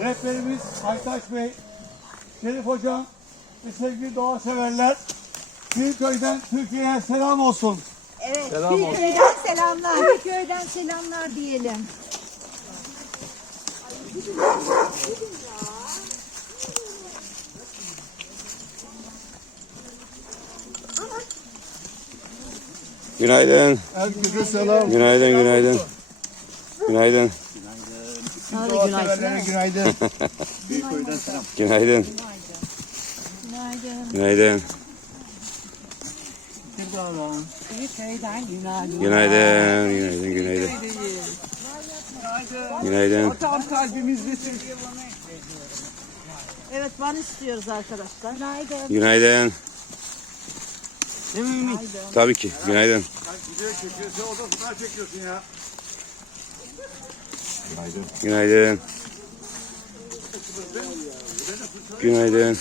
rehberimiz Aytaç Bey, Şerif Hocam ve sevgili doğa severler. Büyüköy'den Türkiye'ye selam olsun. Evet, Selam bir olsun. köyden selamlar. Bir köyden selamlar diyelim. Günaydın. Herkese selam. Günaydın, günaydın. Günaydın. Doğa severlere günaydın. Büyüköy'den selam. Günaydın. Günaydın. Günaydın. Bir köyden günaydın. Günaydın. Günaydın, günaydın. Günaydın. Tam kalbimizdesin. Evet, van istiyoruz arkadaşlar. Günaydın. Günaydın. Değil mi Ümit? Tabii ki. Günaydın. Video çekiyorsa o da çekiyorsun ya. Günaydın. Günaydın.